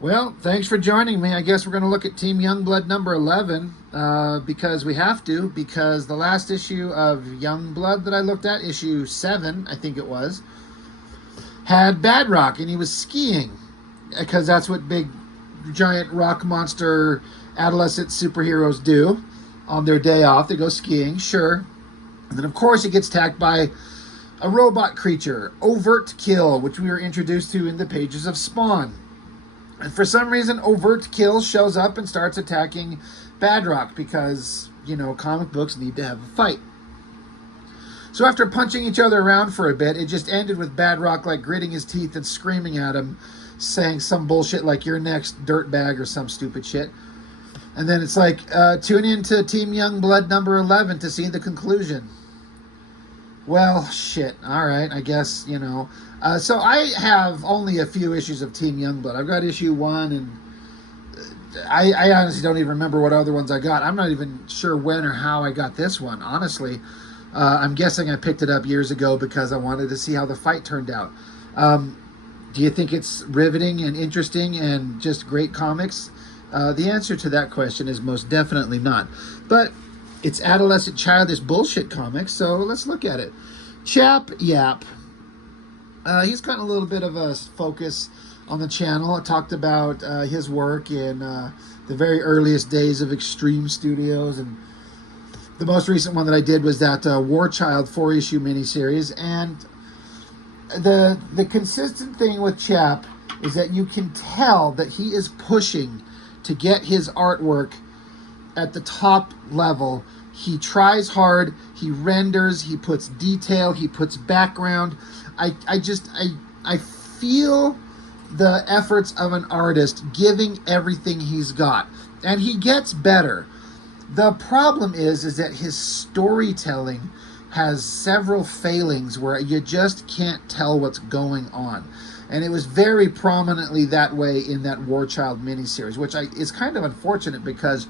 Well, thanks for joining me. I guess we're going to look at Team Youngblood number 11 because we have to, because the last issue of Youngblood that I looked at, issue 7, I think it was, had Badrock and he was skiing because that's what big giant rock monster adolescent superheroes do on their day off. They go skiing, sure. And then, of course, he gets attacked by a robot creature, Overt Kill, which we were introduced to in the pages of Spawn. And for some reason, Overt Kill shows up and starts attacking Badrock because, comic books need to have a fight. So after punching each other around for a bit, it just ended with Badrock gritting his teeth and screaming at him, saying some bullshit like "you're next, dirtbag" or some stupid shit. And then it's like, tune in to Team Youngblood number 11 to see the conclusion. Well, shit. All right, I guess, So I have only a few issues of Team Youngblood. I've got issue 1, and I honestly don't even remember what other ones I got. I'm not even sure when or how I got this one, honestly. I'm guessing I picked it up years ago because I wanted to see how the fight turned out. Do you think it's riveting and interesting and just great comics? The answer to that question is most definitely not. But it's adolescent childish bullshit comics, so let's look at it. Chap Yap. He's got a little bit of a focus on the channel. I talked about his work in the very earliest days of Extreme Studios, and the most recent one that I did was that War Child 4-issue miniseries. And the consistent thing with Chap is that you can tell that he is pushing to get his artwork at the top level. He tries hard, he renders, he puts detail, he puts background. I feel the efforts of an artist giving everything he's got. And he gets better. The problem is that his storytelling has several failings where you just can't tell what's going on. And it was very prominently that way in that War Child miniseries, which is kind of unfortunate because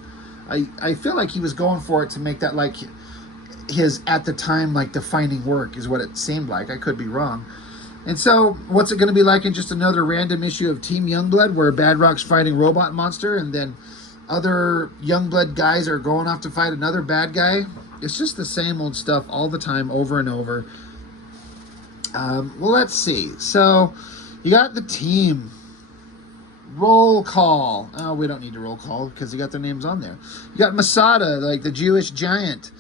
I feel like he was going for it to make that his, at the time, defining work is what it seemed like. I could be wrong. And so, what's it going to be like in just another random issue of Team Youngblood where Badrock's fighting Robot Monster and then other Youngblood guys are going off to fight another bad guy? It's just the same old stuff all the time, over and over. Well, let's see. So, you got the team. Roll call. Oh, we don't need to roll call because you got their names on there. You got Masada, the Jewish giant.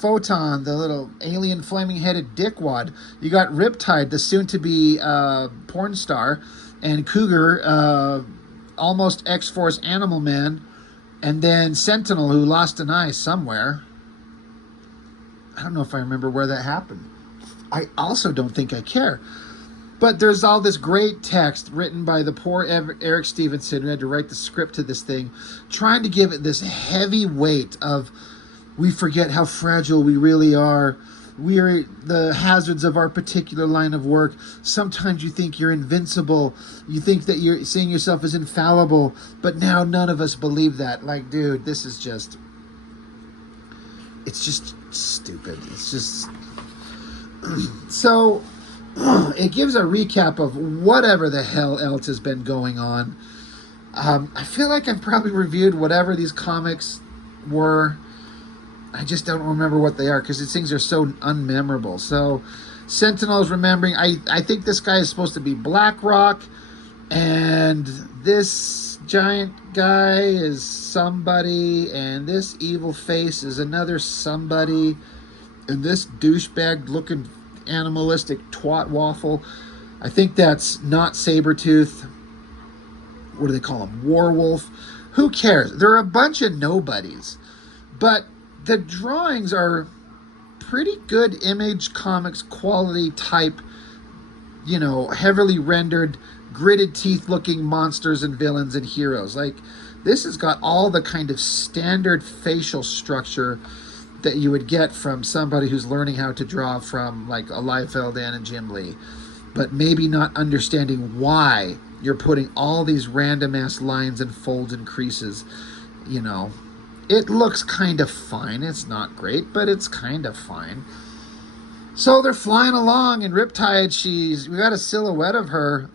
Photon, the little alien flaming-headed dickwad. You got Riptide, the soon-to-be porn star. And Cougar, almost X-Force Animal Man. And then Sentinel, who lost an eye somewhere. I don't know if I remember where that happened. I also don't think I care. But there's all this great text written by the poor Eric Stevenson, who had to write the script to this thing, trying to give it this heavy weight of, we forget how fragile we really are. We are the hazards of our particular line of work. Sometimes you think you're invincible. You think that you're seeing yourself as infallible. But now none of us believe that. Dude, this is just... It's just stupid. It's just... So... It gives a recap of whatever the hell else has been going on. I feel like I've probably reviewed whatever these comics were. I just don't remember what they are because these things are so unmemorable. So, Sentinel is remembering. I think this guy is supposed to be Blackrock, and this giant guy is somebody, and this evil face is another somebody, and this douchebag looking animalistic twat waffle, I think that's not Sabretooth. What do they call him? Warwolf. Who cares? They're a bunch of nobodies. But the drawings are pretty good Image Comics quality type, heavily rendered, gritted teeth looking monsters and villains and heroes. This has got all the kind of standard facial structure that you would get from somebody who's learning how to draw from a Liefeld and Jim Lee, but maybe not understanding why you're putting all these random ass lines and folds and creases. It looks kind of fine. It's not great, but it's kind of fine. So they're flying along, and Riptide, we got a silhouette of her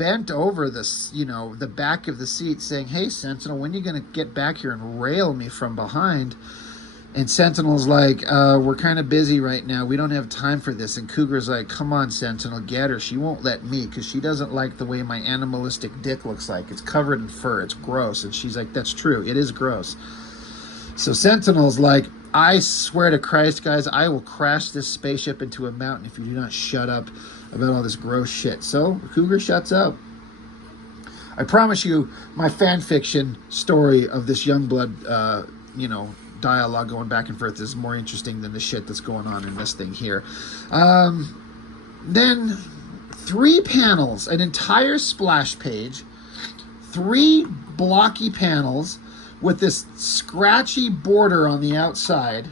bent over this, the back of the seat saying, "Hey, Sentinel, when are you going to get back here and rail me from behind?" And Sentinel's like, "We're kind of busy right now. We don't have time for this." And Cougar's like, "Come on, Sentinel, get her. She won't let me because she doesn't like the way my animalistic dick looks like. It's covered in fur. It's gross." And she's like, "That's true. It is gross." So Sentinel's like, "I swear to Christ, guys, I will crash this spaceship into a mountain if you do not shut up about all this gross shit." So Cougar shuts up. I promise you, my fan fiction story of this YoungBlood, dialogue going back and forth is more interesting than the shit that's going on in this thing here. Then 3 panels, an entire splash page, 3 blocky panels with this scratchy border on the outside,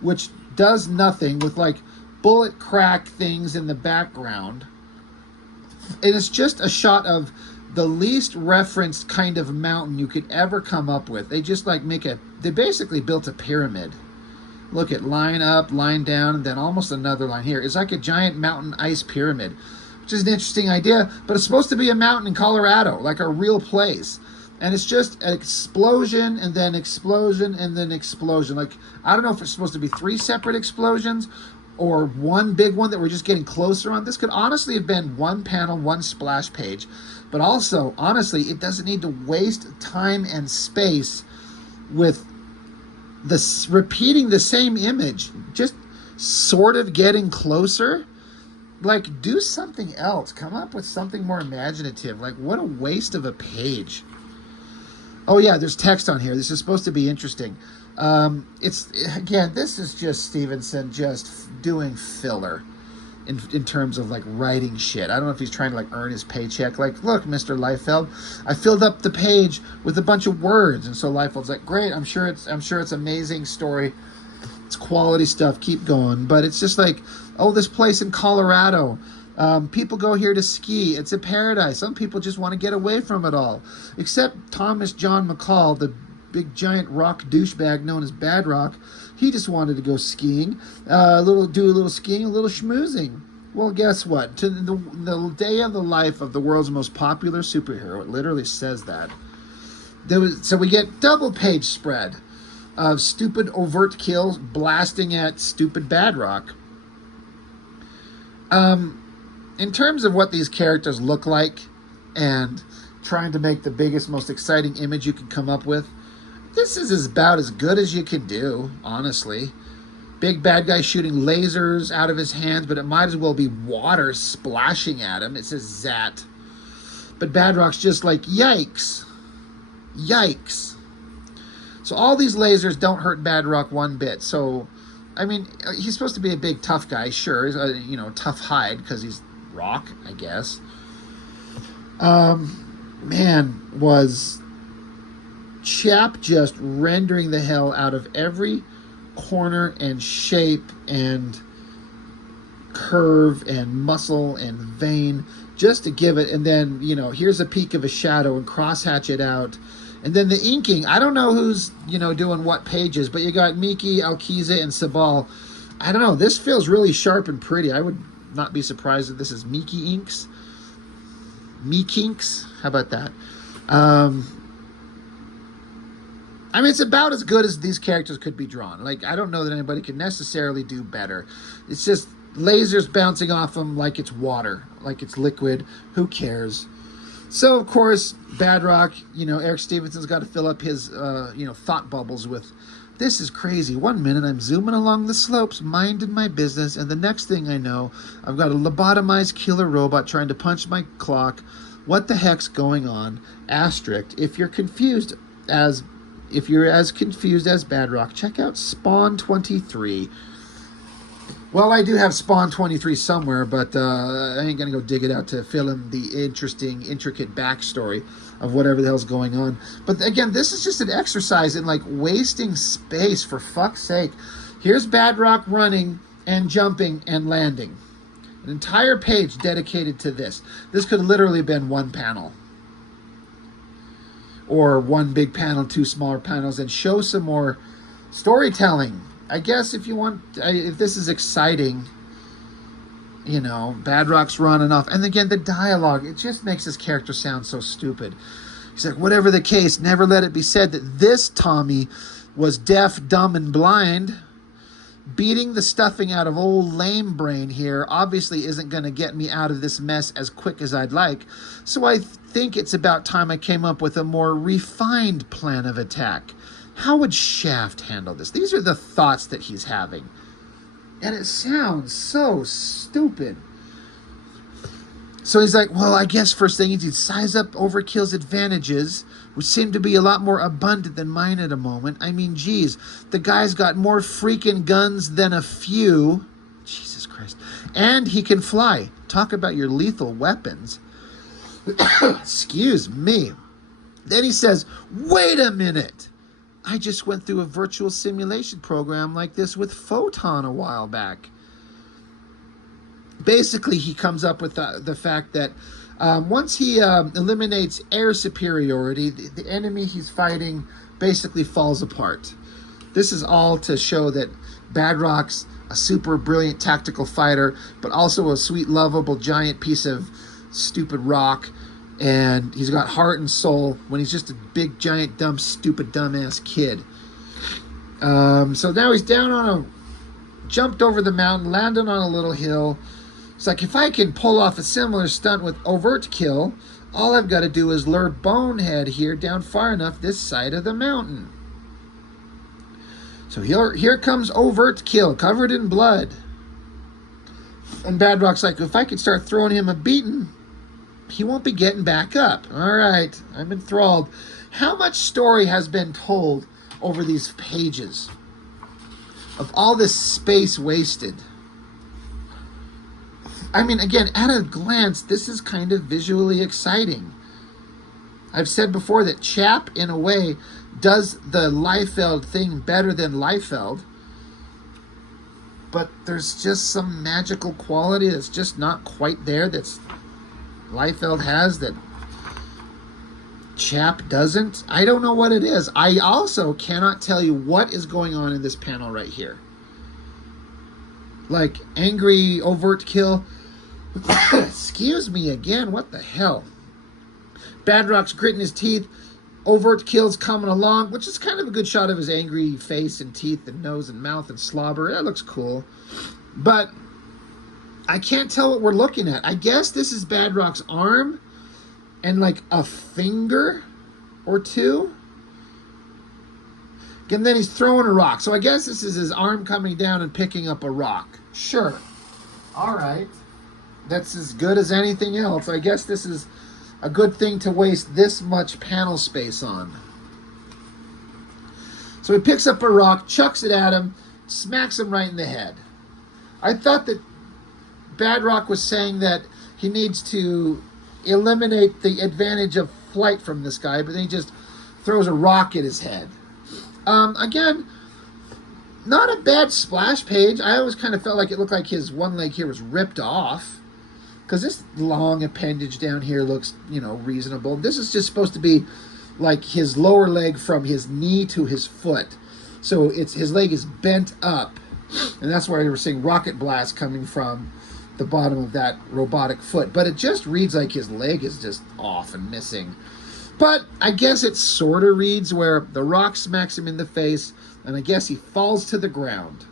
which does nothing, with like bullet crack things in the background. And it's just a shot of the least referenced kind of mountain you could ever come up with. They just like they basically built a pyramid. Look at line up, line down, and then almost another line here. It's like a giant mountain ice pyramid, which is an interesting idea, but it's supposed to be a mountain in Colorado, like a real place. And it's just an explosion and then explosion and then explosion. Like, I don't know if it's supposed to be 3 separate explosions or one big one that we're just getting closer on. This could honestly have been 1 panel, 1 splash page. But also, honestly, it doesn't need to waste time and space with repeating the same image. Just sort of getting closer. Like, do something else. Come up with something more imaginative. Like, what a waste of a page. Oh, yeah, there's text on here. This is supposed to be interesting. This is just Stevenson just doing filler in terms of like writing shit. I don't know if he's trying to like earn his paycheck. Like, look, Mr. Liefeld, I filled up the page with a bunch of words. And so Liefeld's like, great, I'm sure it's amazing story. It's quality stuff. Keep going. But it's just like, oh, this place in Colorado. People go here to ski. It's a paradise. Some people just want to get away from it all. Except Thomas John McCall, the big giant rock douchebag known as Badrock. He just wanted to go skiing, do a little skiing, a little schmoozing. Well, guess what? To the day of the life of the world's most popular superhero, it literally says that. So we get double page spread of stupid overt kills blasting at stupid Badrock. In terms of what these characters look like and trying to make the biggest, most exciting image you can come up with, this is about as good as you can do, honestly. Big bad guy shooting lasers out of his hands, but it might as well be water splashing at him. It says Zat. But Badrock's just like, yikes. Yikes. So all these lasers don't hurt Badrock one bit. So, I mean, he's supposed to be a big tough guy, sure. He's a, tough hide because he's rock, I guess. Was Chap just rendering the hell out of every corner and shape and curve and muscle and vein just to give it. And then, here's a peek of a shadow and crosshatch it out. And then the inking, I don't know who's, doing what pages, but you got Miki, Alkiza, and Sabal. I don't know. This feels really sharp and pretty. I would not be surprised if this is Miki inks. Meekinks? How about that? It's about as good as these characters could be drawn. Like, I don't know that anybody can necessarily do better. It's just lasers bouncing off them like it's water, like it's liquid. Who cares? So, of course, Badrock, Eric Stevenson's got to fill up his, thought bubbles with, this is crazy. 1 minute I'm zooming along the slopes, minding my business, and the next thing I know, I've got a lobotomized killer robot trying to punch my clock. What the heck's going on? Asterisk. If you're as confused as Badrock, check out Spawn 23. Well, I do have Spawn 23 somewhere, but I ain't going to go dig it out to fill in the interesting, intricate backstory of whatever the hell's going on. But again, this is just an exercise in, like, wasting space, for fuck's sake. Here's Badrock running and jumping and landing. An entire page dedicated to this. This could literally have been 1 panel. Or 1 big panel, 2 smaller panels, and show some more storytelling. I guess if you want, if this is exciting, You know, Badrocks running off. And again, the dialogue, it just makes this character sound so stupid. He's like, whatever the case, never let it be said that this Tommy was deaf, dumb, and blind. Beating the stuffing out of old lame brain here obviously isn't going to get me out of this mess as quick as I'd like. So I think it's about time I came up with a more refined plan of attack. How would Shaft handle this? These are the thoughts that he's having. And it sounds so stupid. So he's like, well, I guess first thing is he'd size up Overkill's advantages, which seem to be a lot more abundant than mine at the moment. I mean, geez, the guy's got more freaking guns than a few. Jesus Christ. And he can fly. Talk about your lethal weapons. Excuse me. Then he says, wait a minute. I just went through a virtual simulation program like this with Photon a while back. Basically, he comes up with the fact that once he eliminates air superiority, the enemy he's fighting basically falls apart. This is all to show that Badrocks, a super brilliant tactical fighter, but also a sweet, lovable, giant piece of stupid rock. And he's got heart and soul when he's just a big, giant, dumb, stupid, dumbass kid. So now he's down on jumped over the mountain, landed on a little hill. It's like, if I can pull off a similar stunt with Overkill, all I've got to do is lure Bonehead here down far enough this side of the mountain. So here comes Overkill, covered in blood. And Badrock's like, if I could start throwing him a beating, he won't be getting back up. All right, I'm enthralled. How much story has been told over these pages of all this space wasted? I mean, again, at a glance, this is kind of visually exciting. I've said before that Chap, in a way, does the Liefeld thing better than Liefeld. But there's just some magical quality that's just not quite there that's Liefeld has that Chap doesn't. I don't know what it is. I also cannot tell you what is going on in this panel right here. Like, angry Overkill. Excuse me again, what the hell? Badrock's gritting his teeth. Overkill's coming along, which is kind of a good shot of his angry face and teeth and nose and mouth and slobber. That looks cool. But I can't tell what we're looking at. I guess this is Badrock's arm and like a finger or two. And then he's throwing a rock. So I guess this is his arm coming down and picking up a rock. Sure. All right. That's as good as anything else. I guess this is a good thing to waste this much panel space on. So he picks up a rock, chucks it at him, smacks him right in the head. I thought that Badrock was saying that he needs to eliminate the advantage of flight from this guy, but then he just throws a rock at his head. Again, not a bad splash page. I always kind of felt like it looked like his one leg here was ripped off, because this long appendage down here looks, reasonable. This is just supposed to be like his lower leg from his knee to his foot. So his leg is bent up, and that's why we were seeing rocket blast coming from the bottom of that robotic foot. But it just reads like his leg is just off and missing. But I guess it sort of reads where the rock smacks him in the face, and I guess he falls to the ground.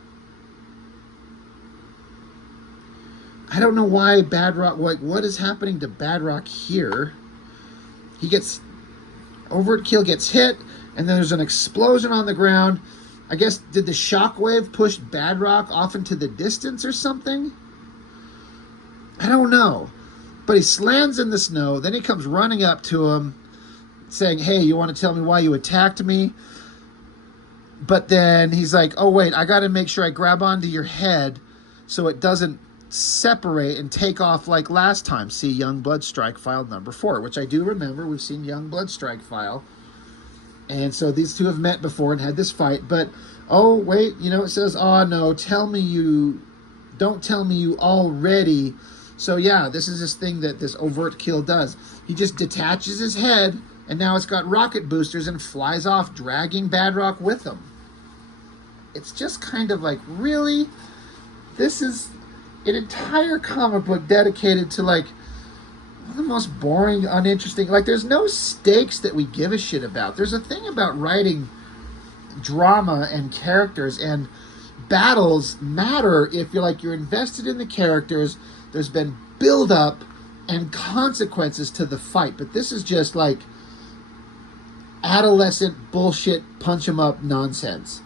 I don't know why Badrock, what is happening to Badrock here? Overkill gets hit, and then there's an explosion on the ground. I guess, did the shockwave push Badrock off into the distance or something? I don't know. But he slams in the snow, then he comes running up to him, saying, hey, you want to tell me why you attacked me? But then he's like, oh, wait, I got to make sure I grab onto your head so it doesn't separate and take off like last time. See YoungBlood Strike File number 4, which I do remember. We've seen YoungBlood Strike File. And so these two have met before and had this fight. But, oh, wait, it says, oh, no, don't tell me you already. So, yeah, this is this thing that this Overkill does. He just detaches his head, and now it's got rocket boosters and flies off, dragging Badrock with him. It's just kind of like, really? This is an entire comic book dedicated to like one of the most boring, uninteresting. Like, there's no stakes that we give a shit about. There's a thing about writing drama and characters, and battles matter if you're invested in the characters. There's been build up and consequences to the fight, but this is just like adolescent bullshit, punch 'em up nonsense.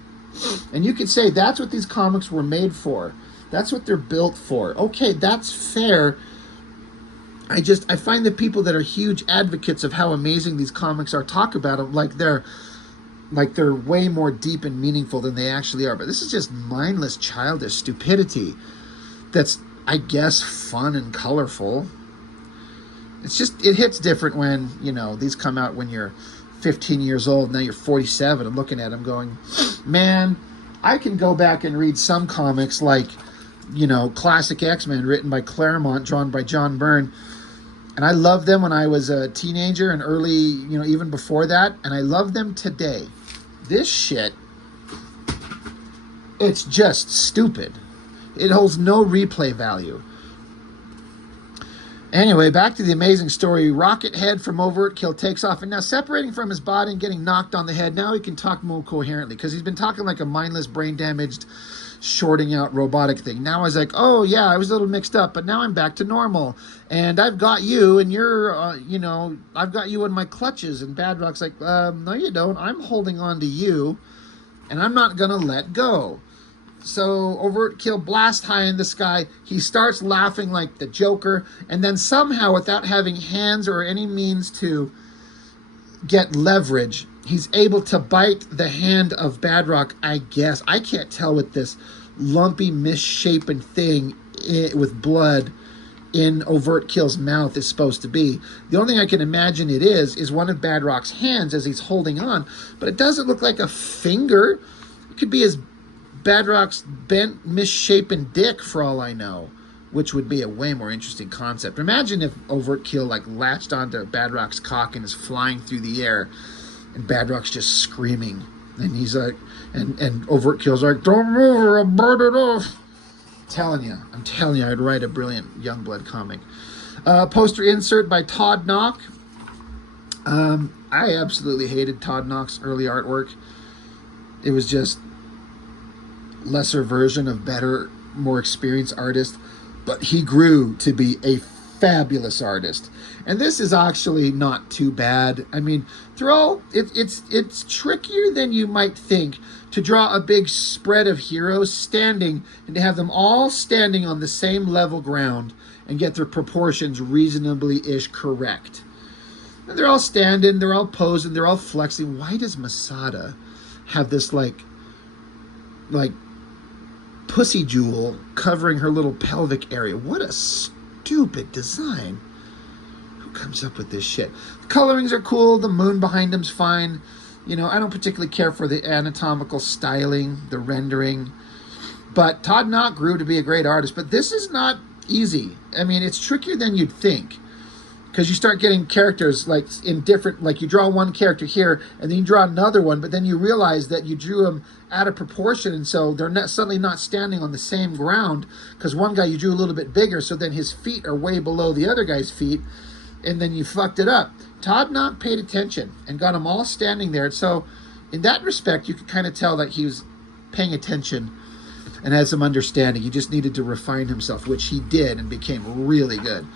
And you could say that's what these comics were made for. That's what they're built for. Okay, that's fair. I find the people that are huge advocates of how amazing these comics are talk about them like they're way more deep and meaningful than they actually are. But this is just mindless, childish stupidity that's, I guess, fun and colorful. It's just, it hits different when, these come out when you're 15 years old. Now you're 47. I'm looking at them going, man, I can go back and read some comics like, classic X-Men written by Claremont, drawn by John Byrne. And I loved them when I was a teenager and early, even before that. And I love them today. This shit, it's just stupid. It holds no replay value. Anyway, back to the amazing story. Rocket Head from Overt Kill takes off. And now separating from his body and getting knocked on the head, now he can talk more coherently. Because he's been talking like a mindless, brain-damaged, shorting out robotic thing. Now I was like, oh yeah, I was a little mixed up, but now I'm back to normal. And I've got you, and you're, I've got you in my clutches. And Badrock's like, no you don't. I'm holding on to you, and I'm not going to let go. So Overt Kill blasts high in the sky. He starts laughing like the Joker, and then somehow, without having hands or any means to get leverage, he's able to bite the hand of Badrock, I guess. I can't tell what this lumpy, misshapen thing with blood in Overt Kill's mouth is supposed to be. The only thing I can imagine it is one of Badrock's hands as he's holding on, but it doesn't look like a finger. It could be his Badrock's bent, misshapen dick, for all I know, which would be a way more interesting concept. Imagine if Overt Kill latched onto Badrock's cock and is flying through the air, and Badrock's just screaming, and he's like, and Overt Kill's like, don't move or I'll burn it off. I'm telling you, I'd write a brilliant YoungBlood comic. Poster insert by Todd Knock. I absolutely hated Todd Knock's early artwork. It was just lesser version of better, more experienced artist, but he grew to be a fabulous artist. And this is actually not too bad. I mean, it's trickier than you might think to draw a big spread of heroes standing and to have them all standing on the same level ground and get their proportions reasonably-ish correct. And they're all standing, they're all posing, they're all flexing. Why does Masada have this like pussy jewel covering her little pelvic area? What a stupid design. Who comes up with this shit? The colorings are cool. The moon behind him's fine. I don't particularly care for the anatomical styling, the rendering. But Todd Knott grew to be a great artist. But this is not easy. I mean, it's trickier than you'd think. Because you start getting characters in different, you draw one character here and then you draw another one, but then you realize that you drew them out of proportion, and so they're suddenly not standing on the same ground because one guy you drew a little bit bigger, so then his feet are way below the other guy's feet, and then you fucked it up. Todd Knott paid attention and got them all standing there. So in that respect, you could kind of tell that he was paying attention and had some understanding. He just needed to refine himself, which he did and became really good.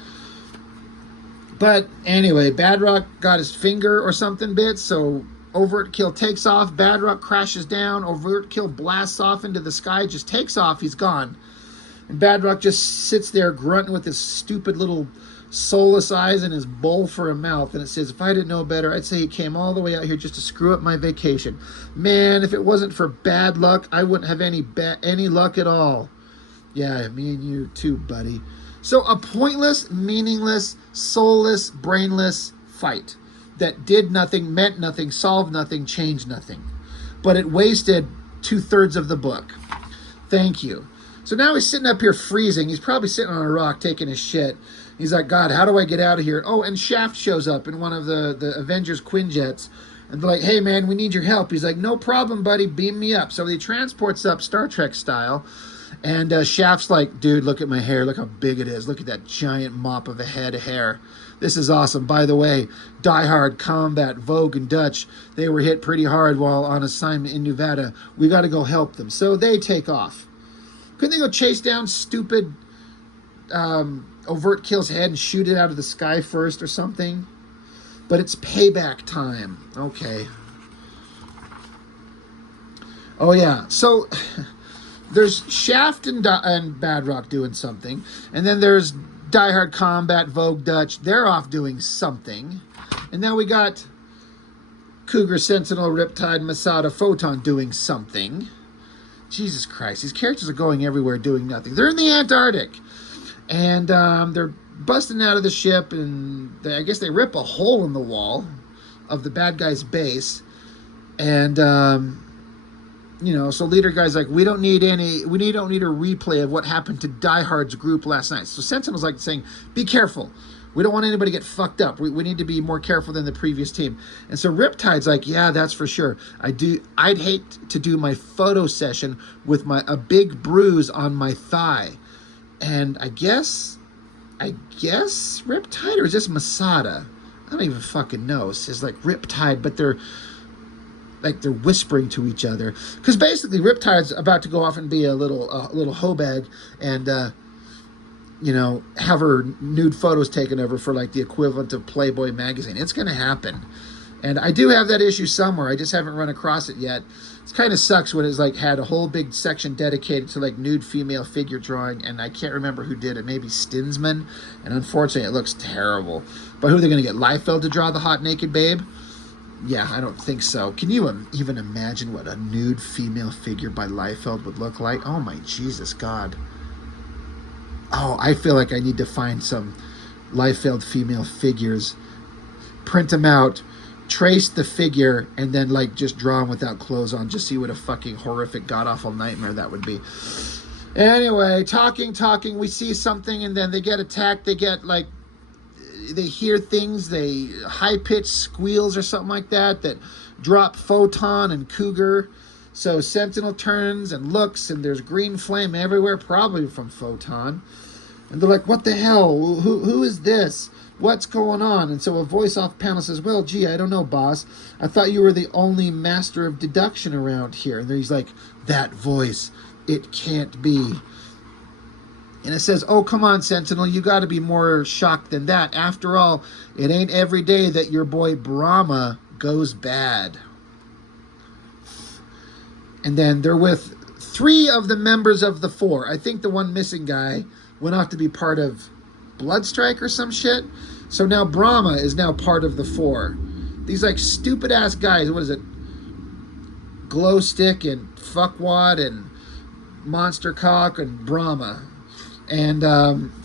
But anyway, Badrock got his finger or something bit, so Overt Kill takes off. Badrock crashes down. Overt Kill blasts off into the sky, just takes off. He's gone. And Badrock just sits there grunting with his stupid little soulless eyes and his bowl for a mouth. And it says, if I didn't know better, I'd say he came all the way out here just to screw up my vacation. Man, if it wasn't for bad luck, I wouldn't have any luck at all. Yeah, me and you too, buddy. So a pointless, meaningless, soulless, brainless fight that did nothing, meant nothing, solved nothing, changed nothing. But it wasted 2/3 of the book. Thank you. So now he's sitting up here freezing. He's probably sitting on a rock taking his shit. He's like, God, how do I get out of here? Oh, and Shaft shows up in one of the Avengers Quinjets. And they're like, hey, man, we need your help. He's like, no problem, buddy. Beam me up. So he transports up Star Trek style. And Shaft's like, dude, look at my hair. Look how big it is. Look at that giant mop of a head of hair. This is awesome. By the way, Die Hard, Combat, Vogue, and Dutch, they were hit pretty hard while on assignment in Nevada. We got to go help them. So they take off. Couldn't they go chase down stupid overt kill's head and shoot it out of the sky first or something? But it's payback time. Okay. Oh, yeah. So there's Shaft and Badrock doing something. And then there's Die Hard, Combat, Vogue, Dutch. They're off doing something. And now we got Cougar, Sentinel, Riptide, Masada, Photon doing something. Jesus Christ. These characters are going everywhere doing nothing. They're in the Antarctic. And they're busting out of the ship. And I guess they rip a hole in the wall of the bad guy's base. And you know, so leader guy's like, we don't need a replay of what happened to Die Hard's group last night. So Sentinel's like saying, be careful. We don't want anybody to get fucked up. We need to be more careful than the previous team. And so Riptide's like, yeah, that's for sure. I'd hate to do my photo session with a big bruise on my thigh. And I guess Riptide, or is this Masada? I don't even fucking know. It says like Riptide, but they're whispering to each other, because basically Riptide's about to go off and be a little hoebag and you know, have her nude photos taken over for like the equivalent of Playboy magazine. It's gonna happen, and I do have that issue somewhere. I just haven't run across it yet. It kind of sucks when it's like had a whole big section dedicated to like nude female figure drawing, and I can't remember who did it. Maybe Stinsman, and unfortunately it looks terrible. But who are they gonna get? Liefeld to draw the hot naked babe? Yeah, I don't think so. Can you even imagine what a nude female figure by Liefeld would look like? Oh my Jesus God. Oh, I feel like I need to find some Liefeld female figures, print them out, trace the figure, and then like just draw them without clothes on. Just see what a fucking horrific, god-awful nightmare that would be. Anyway, talking, we see something, and then they get attacked. They get like, they hear things, they high-pitched squeals or something like that drop Photon and Cougar. So Sentinel turns and looks, and there's green flame everywhere, probably from Photon. And they're like, what the hell? Who is this? What's going on? And so a voice off panel says, well, gee, I don't know, boss. I thought you were the only master of deduction around here. And he's like, that voice, it can't be. And it says, oh, come on, Sentinel, you got to be more shocked than that. After all, it ain't every day that your boy Brahma goes bad. And then they're with 3 of the members of the 4. I think the one missing guy went off to be part of Bloodstrike or some shit. So now Brahma is now part of the 4. These like stupid-ass guys, what is it? Glowstick and Fuckwad and Monster Cock and Brahma. And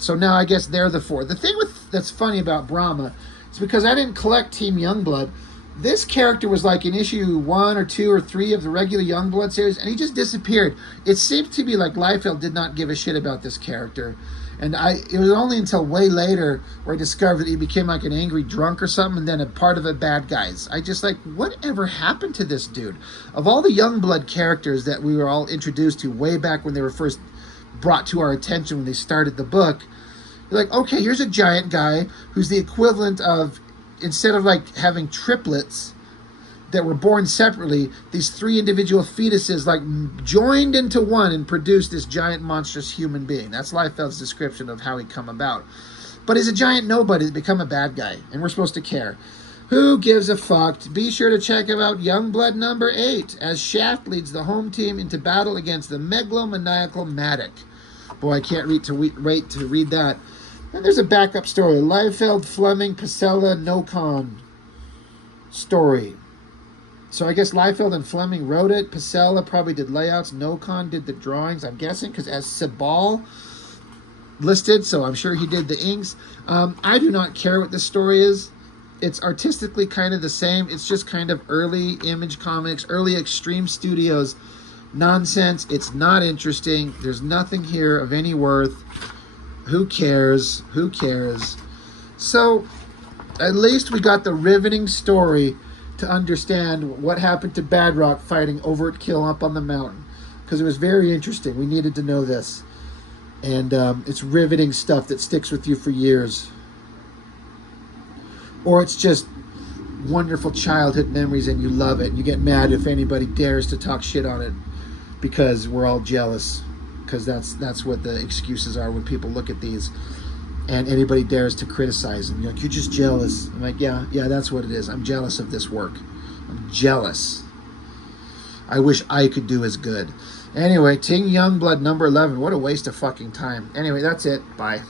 so now I guess they're the 4. The thing that's funny about Brahma is because I didn't collect Team Youngblood. This character was like in issue 1 or 2 or 3 of the regular Youngblood series, and he just disappeared. It seemed to be like Liefeld did not give a shit about this character. And it was only until way later where I discovered that he became like an angry drunk or something, and then a part of the bad guys. I just like, whatever happened to this dude? Of all the Youngblood characters that we were all introduced to way back when they were first brought to our attention when they started the book, you're like, okay, here's a giant guy who's the equivalent of, instead of like having triplets that were born separately, these 3 individual fetuses like joined into one and produced this giant monstrous human being. That's Liefeld's description of how he come about. But he's a giant nobody to become a bad guy, and we're supposed to care. Who gives a fuck? Be sure to check out Youngblood number 8 as Shaft leads the home team into battle against the megalomaniacal Matic. Boy, I can't wait to read that. And there's a backup story. Liefeld, Fleming, Pasella, Nocon story. So I guess Liefeld and Fleming wrote it. Pasella probably did layouts. Nocon did the drawings, I'm guessing, because as Sabal listed, so I'm sure he did the inks. I do not care what the story is. It's artistically kind of the same. It's just kind of early Image Comics, early Extreme Studios nonsense. It's not interesting. There's nothing here of any worth. Who cares? Who cares? So at least we got the riveting story to understand what happened to Badrock fighting overt kill up on the mountain. because it was very interesting. We needed to know this. And it's riveting stuff that sticks with you for years. Or it's just wonderful childhood memories and you love it. You get mad if anybody dares to talk shit on it because we're all jealous. Because that's what the excuses are when people look at these and anybody dares to criticize them. You're like, you're just jealous. I'm like, yeah, that's what it is. I'm jealous of this work. I'm jealous. I wish I could do as good. Anyway, Ting Youngblood number 11. What a waste of fucking time. Anyway, that's it. Bye.